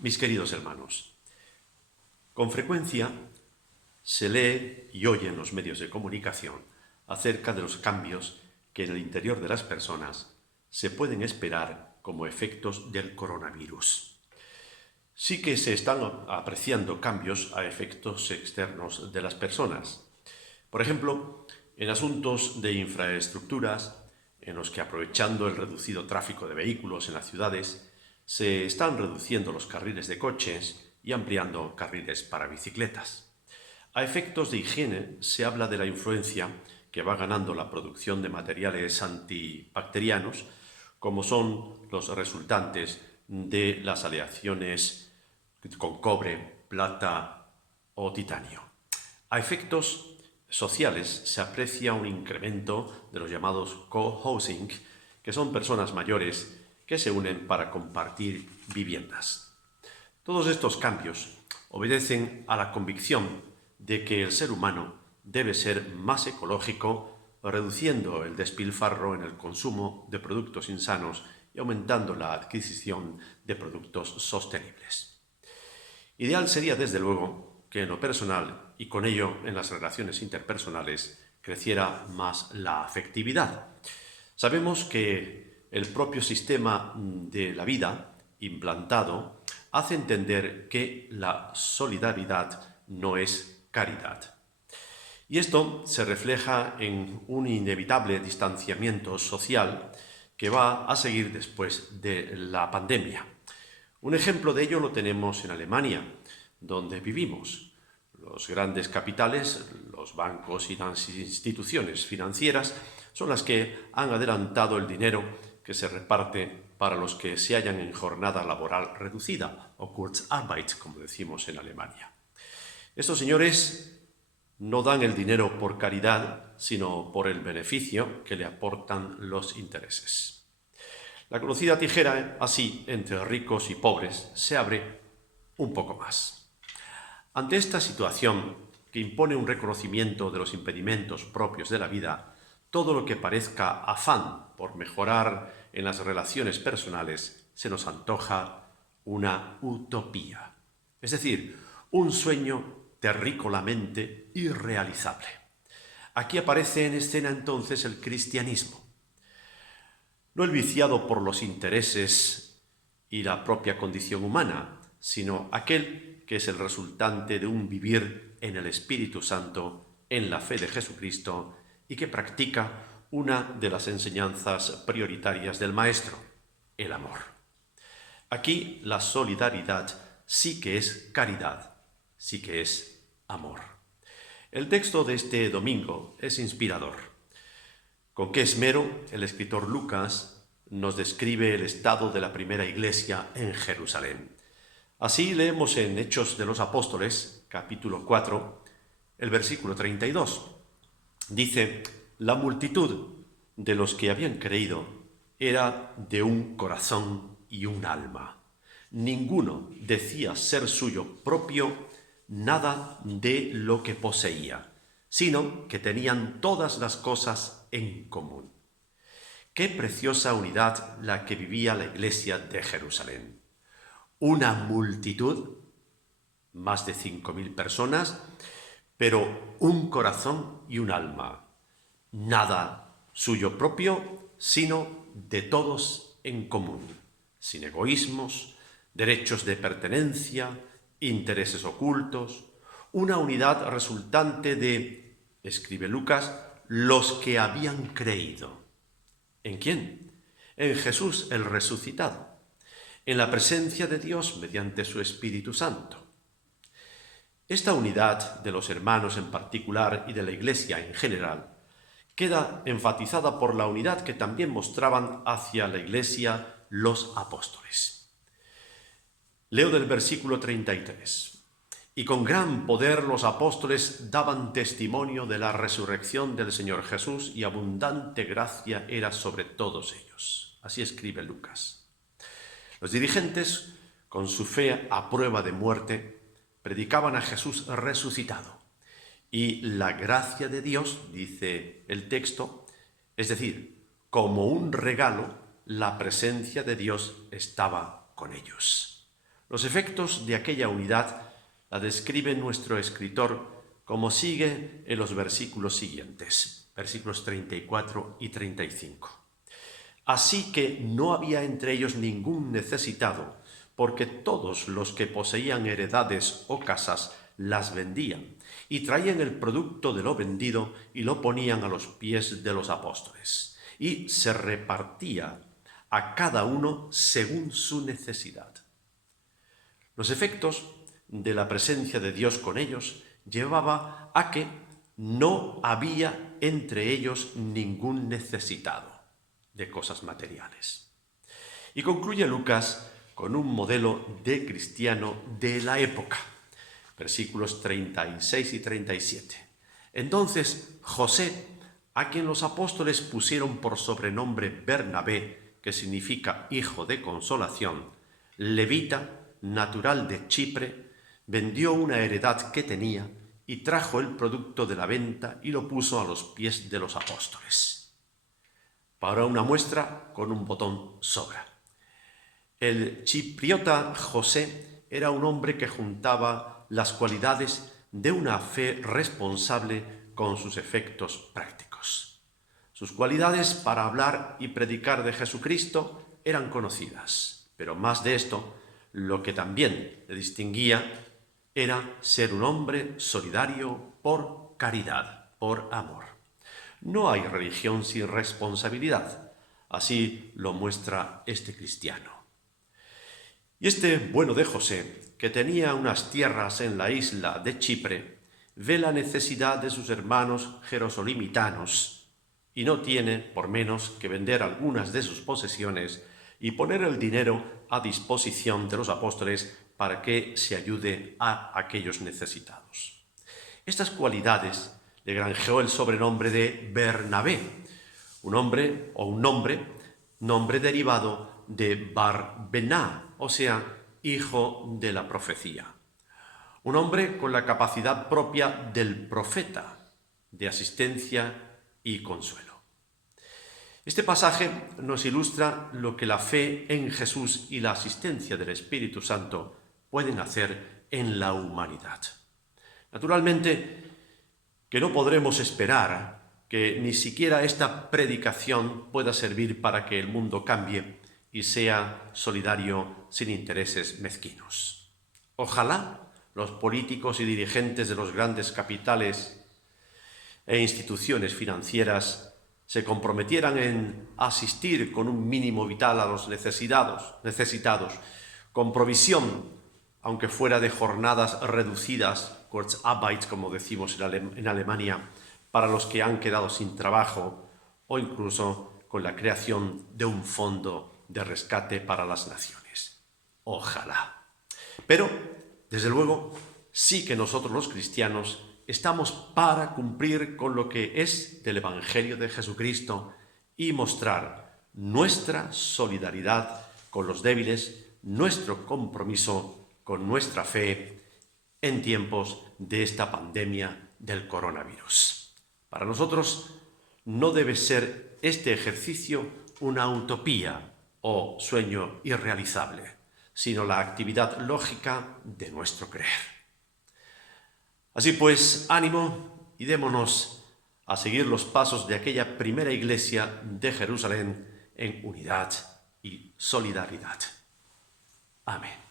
Mis queridos hermanos, con frecuencia se lee y oye en los medios de comunicación acerca de los cambios que en el interior de las personas se pueden esperar como efectos del coronavirus. Sí que se están apreciando cambios a efectos externos de las personas. Por ejemplo, en asuntos de infraestructuras, en los que aprovechando el reducido tráfico de vehículos en las ciudades, se están reduciendo los carriles de coches y ampliando carriles para bicicletas. A efectos de higiene se habla de la influencia que va ganando la producción de materiales antibacterianos, como son los resultantes de las aleaciones con cobre, plata o titanio. A efectos sociales se aprecia un incremento de los llamados co-housing, que son personas mayores que se unen para compartir viviendas. Todos estos cambios obedecen a la convicción de que el ser humano debe ser más ecológico, reduciendo el despilfarro en el consumo de productos insanos y aumentando la adquisición de productos sostenibles. Ideal sería, desde luego, que en lo personal y con ello en las relaciones interpersonales creciera más la afectividad. Sabemos que el propio sistema de la vida implantado hace entender que la solidaridad no es caridad. Y esto se refleja en un inevitable distanciamiento social que va a seguir después de la pandemia. Un ejemplo de ello lo tenemos en Alemania, donde vivimos. Los grandes capitales, los bancos y las instituciones financieras son las que han adelantado el dinero que se reparte para los que se hallan en jornada laboral reducida, o Kurzarbeit, como decimos en Alemania. Estos señores no dan el dinero por caridad, sino por el beneficio que le aportan los intereses. La conocida tijera, así, entre ricos y pobres, se abre un poco más. Ante esta situación, que impone un reconocimiento de los impedimentos propios de la vida, todo lo que parezca afán por mejorar en las relaciones personales se nos antoja una utopía, es decir, un sueño terrícolamente irrealizable. Aquí aparece en escena entonces el cristianismo, no el viciado por los intereses y la propia condición humana, sino aquel que es el resultante de un vivir en el Espíritu Santo, en la fe de Jesucristo, y que practica una de las enseñanzas prioritarias del Maestro, el amor. Aquí la solidaridad sí que es caridad, sí que es amor. El texto de este domingo es inspirador. Con qué esmero el escritor Lucas nos describe el estado de la primera iglesia en Jerusalén. Así leemos en Hechos de los Apóstoles, capítulo 4, el versículo 32. Dice: la multitud de los que habían creído era de un corazón y un alma. Ninguno decía ser suyo propio nada de lo que poseía, sino que tenían todas las cosas en común. Qué preciosa unidad la que vivía la iglesia de Jerusalén. Una multitud, más de 5.000 personas, pero un corazón y un alma. Nada suyo propio, sino de todos en común, sin egoísmos, derechos de pertenencia, intereses ocultos, una unidad resultante de, escribe Lucas, los que habían creído. ¿En quién? En Jesús el resucitado, en la presencia de Dios mediante su Espíritu Santo. Esta unidad de los hermanos en particular y de la Iglesia en general queda enfatizada por la unidad que también mostraban hacia la Iglesia los apóstoles. Leo del versículo 33. Y con gran poder los apóstoles daban testimonio de la resurrección del Señor Jesús, y abundante gracia era sobre todos ellos. Así escribe Lucas. Los dirigentes, con su fe a prueba de muerte, predicaban a Jesús resucitado. Y la gracia de Dios, dice el texto, es decir, como un regalo, la presencia de Dios estaba con ellos. Los efectos de aquella unidad la describe nuestro escritor como sigue en los versículos siguientes, versículos 34 y 35. Así que no había entre ellos ningún necesitado, porque todos los que poseían heredades o casas las vendían y traían el producto de lo vendido y lo ponían a los pies de los apóstoles, y se repartía a cada uno según su necesidad. Los efectos de la presencia de Dios con ellos llevaba a que no había entre ellos ningún necesitado de cosas materiales. Y concluye Lucas con un modelo de cristiano de la época, versículos 36 y 37. Entonces José, a quien los apóstoles pusieron por sobrenombre Bernabé, que significa hijo de consolación, levita, natural de Chipre, vendió una heredad que tenía y trajo el producto de la venta y lo puso a los pies de los apóstoles. Para una muestra, con un botón sobra. El chipriota José era un hombre que juntaba las cualidades de una fe responsable con sus efectos prácticos. Sus cualidades para hablar y predicar de Jesucristo eran conocidas, pero más de esto, lo que también le distinguía era ser un hombre solidario por caridad, por amor. No hay religión sin responsabilidad, así lo muestra este cristiano. Y este bueno de José, que tenía unas tierras en la isla de Chipre, ve la necesidad de sus hermanos jerosolimitanos y no tiene por menos que vender algunas de sus posesiones y poner el dinero a disposición de los apóstoles para que se ayude a aquellos necesitados. Estas cualidades le granjeó el sobrenombre de Bernabé, un nombre derivado de Bar-Bená, o sea, hijo de la profecía. Un hombre con la capacidad propia del profeta, de asistencia y consuelo. Este pasaje nos ilustra lo que la fe en Jesús y la asistencia del Espíritu Santo pueden hacer en la humanidad. Naturalmente, que no podremos esperar que ni siquiera esta predicación pueda servir para que el mundo cambie y sea solidario sin intereses mezquinos. Ojalá los políticos y dirigentes de los grandes capitales e instituciones financieras se comprometieran en asistir con un mínimo vital a los necesitados, con provisión, aunque fuera de jornadas reducidas, Kurzarbeit, como decimos en Alemania, para los que han quedado sin trabajo, o incluso con la creación de un fondo de rescate para las naciones. Ojalá. Pero, desde luego, sí que nosotros los cristianos estamos para cumplir con lo que es del Evangelio de Jesucristo y mostrar nuestra solidaridad con los débiles, nuestro compromiso con nuestra fe en tiempos de esta pandemia del coronavirus. Para nosotros no debe ser este ejercicio una utopía o sueño irrealizable, sino la actividad lógica de nuestro creer. Así pues, ánimo y démonos a seguir los pasos de aquella primera iglesia de Jerusalén en unidad y solidaridad. Amén.